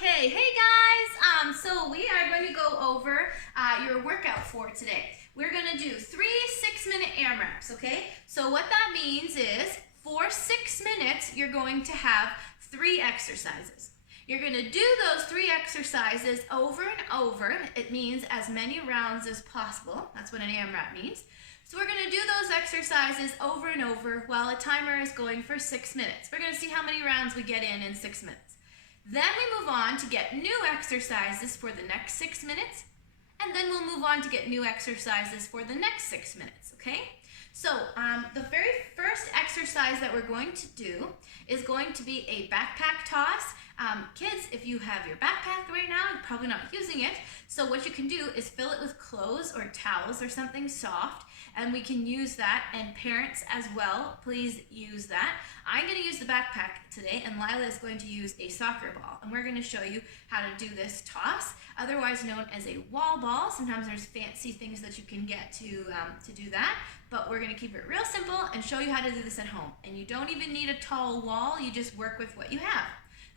Okay, hey guys, so we are going to go over your workout for today. We're going to do 3 6-minute AMRAPs, okay? So what that means is for 6 minutes, you're going to have 3 exercises. You're going to do those 3 exercises over and over. It means as many rounds as possible. That's what an AMRAP means. So we're going to do those exercises over and over while a timer is going for 6 minutes. We're going to see how many rounds we get in 6 minutes. Then we move on to get new exercises for the next 6 minutes, and then we'll move on to get new exercises for the next 6 minutes, okay? So the very first exercise that we're going to do is going to be a backpack toss. Kids, if you have your backpack right now, you're probably not using it. So what you can do is fill it with clothes or towels or something soft, and we can use that. And parents as well, please use that. I'm going to use the backpack today, and Lila is going to use a soccer ball. And we're going to show you how to do this toss, otherwise known as a wall ball. Sometimes there's fancy things that you can get to do that, but we're going to keep it real simple and show you how to do this at home. And you don't even need a tall wall, you just work with what you have.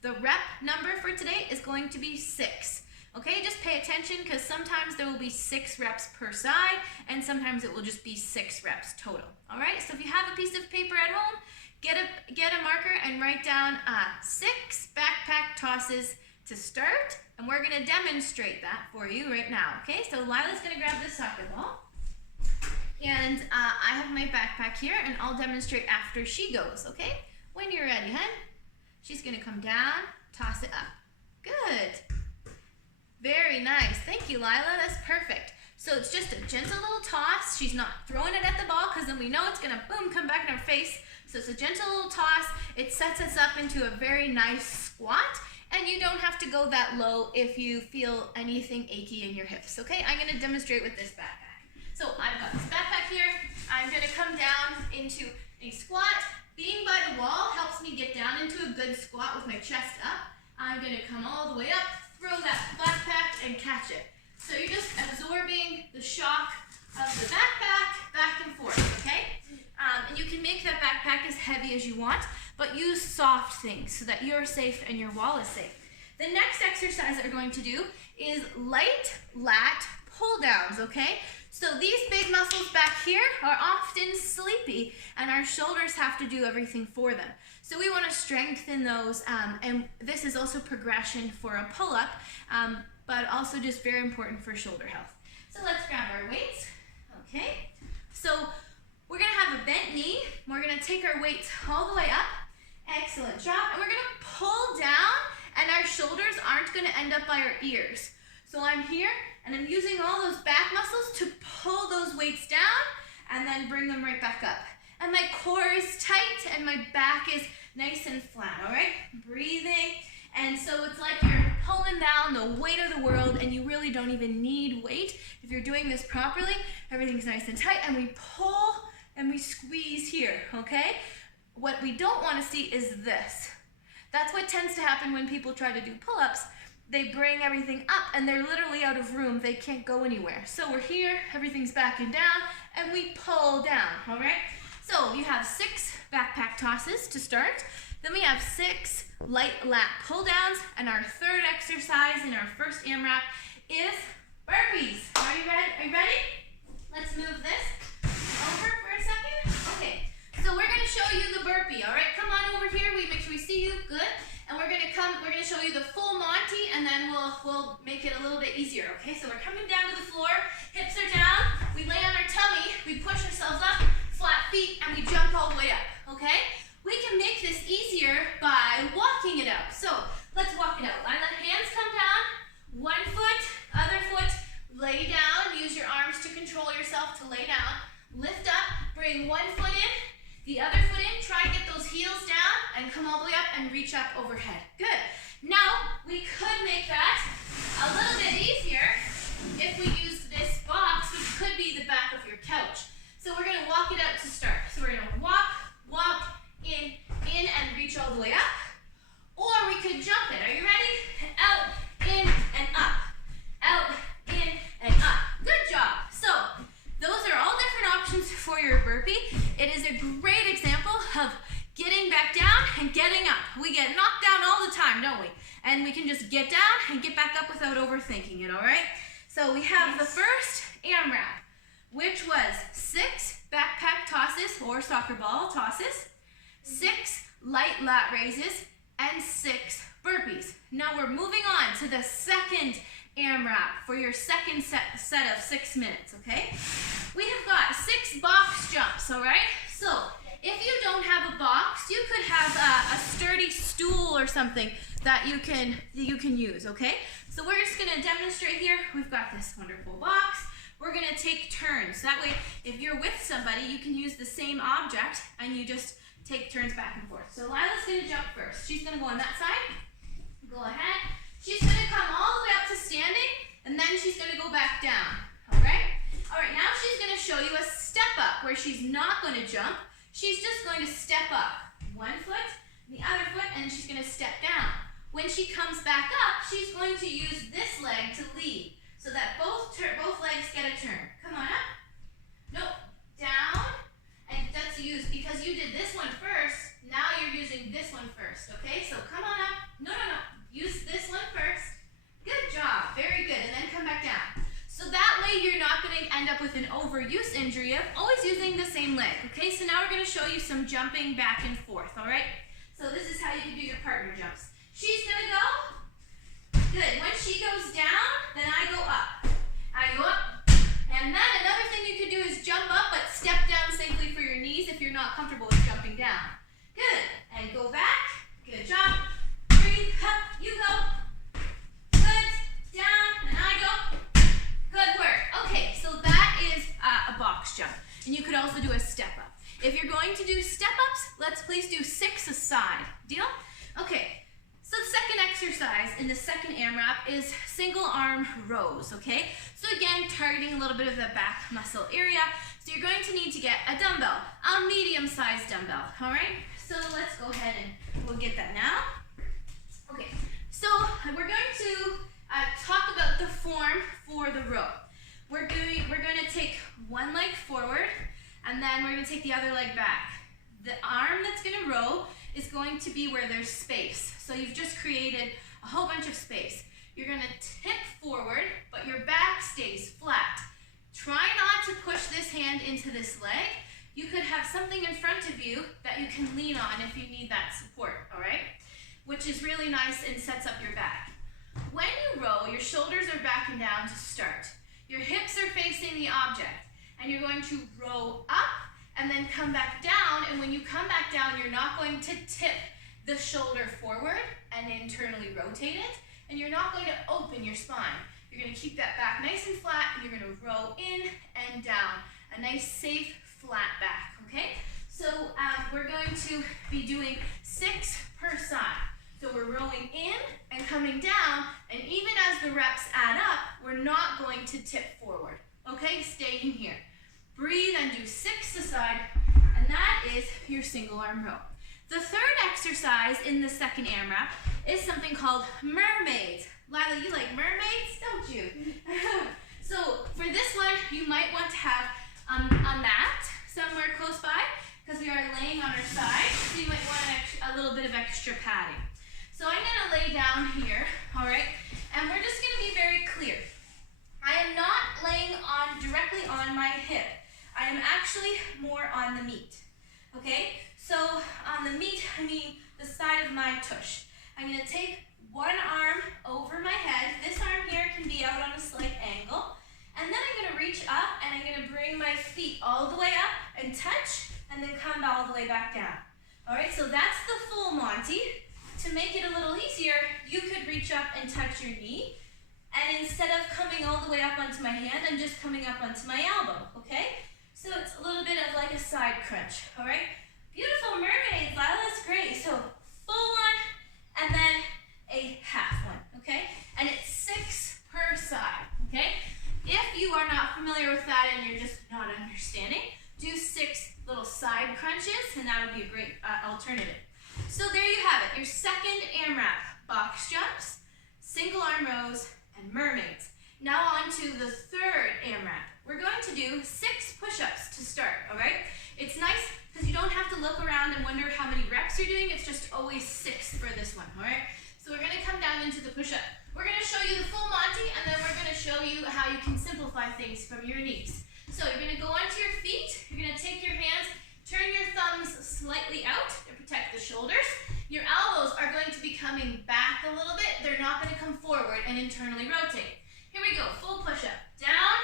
The rep number for today is going to be 6. Okay, just pay attention because sometimes there will be 6 reps per side and sometimes it will just be 6 reps total. All right, so if you have a piece of paper at home, get a marker and write down 6 backpack tosses to start, and we're going to demonstrate that for you right now. Okay, so Lila's going to grab the soccer ball, and I have my backpack here, and I'll demonstrate after she goes. Okay, when you're ready, hun. She's going to come down, toss it up. Good. Very nice. Thank you, Lila. That's perfect. So it's just a gentle little toss. She's not throwing it at the ball because then we know it's going to, boom, come back in her face. So it's a gentle little toss. It sets us up into a very nice squat, and you don't have to go that low if you feel anything achy in your hips. Okay, I'm going to demonstrate with this backpack. So I've got this backpack here. I'm going to come down into a squat. Being by the wall helps me get down into a good squat with my chest up. I'm going to come all the way up, throw that backpack, and catch it. So you're just absorbing the shock of the backpack back and forth, okay? And you can make that backpack as heavy as you want, but use soft things so that you're safe and your wall is safe. The next exercise that we're going to do is light lat pull downs, okay? So these big muscles back here are often sleepy, and our shoulders have to do everything for them. So we want to strengthen those, and this is also progression for a pull-up, but also just very important for shoulder health. So let's grab our weights, okay? So we're going to have a bent knee. We're going to take our weights all the way up. Excellent job. And we're going to pull down, and our shoulders aren't going to end up by our ears. So I'm here, and I'm using all those back muscles to pull those weights down and then bring them right back up. And my core is tight and my back is nice and flat, all right? Breathing. And so it's like you're pulling down the weight of the world, and you really don't even need weight. If you're doing this properly, everything's nice and tight, and we pull and we squeeze here, okay? What we don't want to see is this. That's what tends to happen when people try to do pull-ups. They bring everything up and they're literally out of room. They can't go anywhere. So we're here, everything's backing down, and we pull down, all right? So you have 6 backpack tosses to start. Then we have 6 light lat pull downs, and our third exercise in our first AMRAP is burpees. Are you ready? Are you ready? Let's move this over for a second. Okay, so we're gonna show you the burpee, all right? Come on over here, we make sure we see you, good. And we're gonna show you the full Monty, and then we'll make it a little bit easier, okay? So we're coming down to the floor, hips are down, we lay on our tummy, we push ourselves up, flat feet, and we jump all the way up, okay? We can make this easier by walking it out. So let's walk it out. Lila, hands come down, one foot, other foot, lay down, use your arms to control yourself to lay down, lift up, bring one foot in, the other foot in, try and get those heels down and come all the way up and reach up overhead. Good. Now, we could make that a little bit easier if we use this box, which could be the back of your couch. So we're going to walk it out to start. So we're going to walk, in, and reach all the way up. Or we could jump it. Are you ready? Out, in, and up. Out, in, and up. Good job. So those are all different options for your burpee. It is a great example of getting back back down and getting up. We get knocked down all the time, don't we? And we can just get down and get back up without overthinking it, all right? So we have the first AMRAP, which was 6 backpack tosses or soccer ball tosses, 6 light lat raises, and 6 burpees. Now we're moving on to the second AMRAP for your second set of 6 minutes, okay? We have got 6 box jumps, all right? So if you don't have a box, you could have a sturdy stool or something that you can use, okay? So we're just gonna demonstrate here. We've got this wonderful box. We're gonna take turns. That way, if you're with somebody, you can use the same object and you just take turns back and forth. So Lila's gonna jump first. She's gonna go on that side. Go ahead. She's gonna come all the way up to standing, and then she's gonna go back down, all right? All right, now she's gonna show you a step up where she's not gonna jump. She's just going to step up. One foot, the other foot, and she's gonna step down. When she comes back up, she's going to use this leg to lead so that both legs get a turn. Come on up. Nope. Down. And that's used because you did this one first. Now you're using this one first. Okay? So come on up. No. Use this one first. Good job. Very good. And then come back down. So that way you're not going to end up with an overuse injury of always using the same leg. Okay? So now we're going to show you some jumping back and forth. All right? So this is how you can do your partner jumps. She's gonna go. Good. When she goes down, then I go up. I go up. And then another thing you could do is jump up, but step down safely for your knees if you're not comfortable with jumping down. Good. And go back. Good job. Breathe. Up. You go. Good. Down. And I go. Good work. Okay, so that is a box jump. And you could also do a step up. If you're going to do step ups, let's please do 6 aside. Deal? Okay. So the second exercise in the second AMRAP is single arm rows, okay? So again, targeting a little bit of the back muscle area. So you're going to need to get a dumbbell, a medium-sized dumbbell, all right? So let's go ahead and we'll get that now. Okay, so we're going to talk about the form for the row. We're going to take one leg forward, and then we're going to take the other leg back. The arm that's going to row is going to be where there's space. So you've just created a whole bunch of space. You're going to tip forward, but your back stays flat. Try not to push this hand into this leg. You could have something in front of you that you can lean on if you need that support, all right? Which is really nice and sets up your back. When you row, your shoulders are backing down to start. Your hips are facing the object, and you're going to row up and then come back down, and when you come back down, you're not going to tip the shoulder forward and internally rotate it, and you're not going to open your spine. You're going to keep that back nice and flat, and you're going to row in and down. A nice, safe, flat back, okay? So we're going to be doing 6 per side. So we're rowing in and coming down, and even as the reps add up, we're not going to tip forward, okay? Staying here. Breathe and do 6 aside, and that is your single arm row. The third exercise in the second AMRAP is something called mermaids. Lila, you like mermaids, don't you? So for this one, you might want to have a mat somewhere close by because we are laying on our side, so you might want a little bit of extra padding. So I'm going to lay down here, all right, and we're just going to be very clear. I am not laying directly on my hip. I am actually more on the meat, okay? So on the meat, I mean the side of my tush. I'm going to take one arm over my head. This arm here can be out on a slight angle. And then I'm going to reach up and I'm going to bring my feet all the way up and touch and then come all the way back down. All right, so that's the full Monty. To make it a little easier, you could reach up and touch your knee. And instead of coming all the way up onto my hand, I'm just coming up onto my elbow, okay? So it's a little bit of like a side crunch, all right? Beautiful mermaids, Lila, that's great. So full one and then a half one, okay? And it's 6 per side, okay? If you are not familiar with that and you're just not understanding, do 6 little side crunches and that would be a great alternative. So there you have it, your second AMRAP, box jumps, single arm rows, and mermaids. Now on to the third AMRAP. We're going to do 6 push-ups to start, all right? It's nice because you don't have to look around and wonder how many reps you're doing is from your knees. So you're gonna go onto your feet, you're gonna take your hands, turn your thumbs slightly out to protect the shoulders. Your elbows are going to be coming back a little bit. They're not gonna come forward and internally rotate. Here we go, full push-up. Down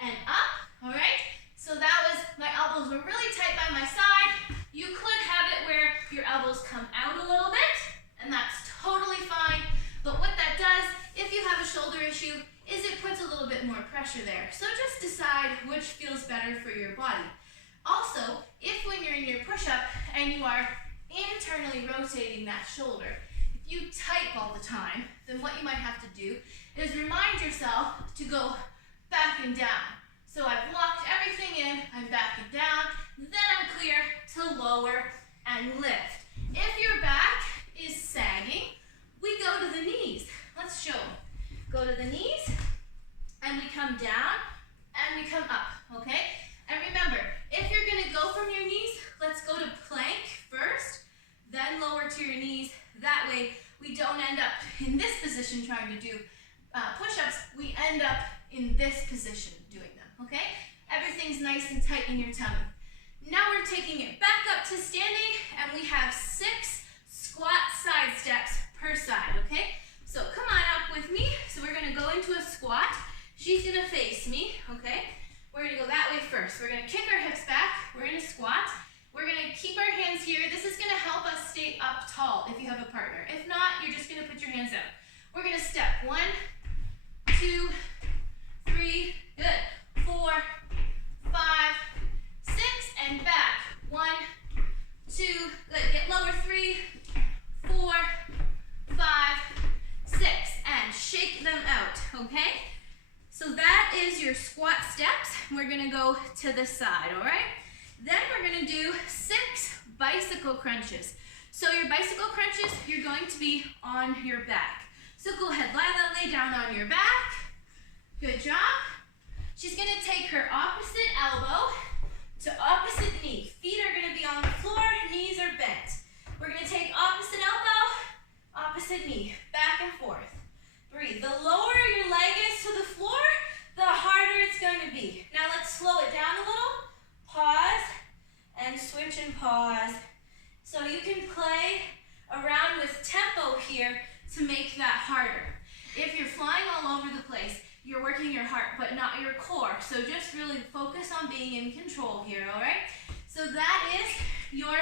and up, all right? So that was, my elbows were really tight by my side. You could have it where your elbows come out a little bit, and that's totally fine. But what that does, if you have a shoulder issue, is it puts a little bit more pressure there. So just decide which feels better for your body. Also, if when you're in your push-up and you are internally rotating that shoulder, if you type all the time, then what you might have to do is remind yourself to go back and down. So I've locked everything in, I'm backing down, then I'm clear to lower and lift. If your back is sagging, we go to the knees. Let's show them. Go to the knees, and we come down, and we come up, okay? And remember, if you're gonna go from your knees, let's go to plank first, then lower to your knees. That way, we don't end up in this position trying to do push-ups. We end up in this position doing them, okay? Everything's nice and tight in your tummy. Now we're taking it back up to standing, and we have 6 squat side steps per side, okay? So come on up with me. So we're gonna go into a squat. She's gonna face me, okay? We're gonna go that way first. We're gonna kick our hips back. We're gonna squat. We're gonna keep our hands here. This is gonna help us stay up tall if you have a partner. If not, you're just gonna put your hands out. We're gonna step 1, 2, 3, good. 4, 5, 6, and back. 1, 2, good. Get lower. 3, 4, 5, 6, and shake them out, okay? So that is your squat steps. We're gonna go to the side, all right? Then we're gonna do 6 bicycle crunches. So your bicycle crunches, you're going to be on your back. So go ahead, lay down on your back. Good job. She's gonna take her opposite elbow to opposite knee. Feet are gonna be on the floor, knees are bent. We're gonna take opposite elbow, opposite knee, back and forth. Breathe. The lower your leg is to the floor, the harder it's going to be. Now let's slow it down a little. Pause and switch and pause. So you can play around with tempo here to make that harder. If you're flying all over the place, you're working your heart but not your core. So just really focus on being in control here, all right? So that is your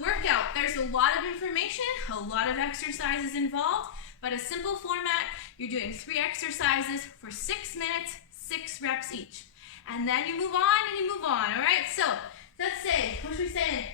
workout. There's a lot of information, a lot of exercises involved, but a simple format. You're doing 3 exercises for 6 minutes, 6 reps each. And then you move on and you move on, all right? So let's say, what should we say?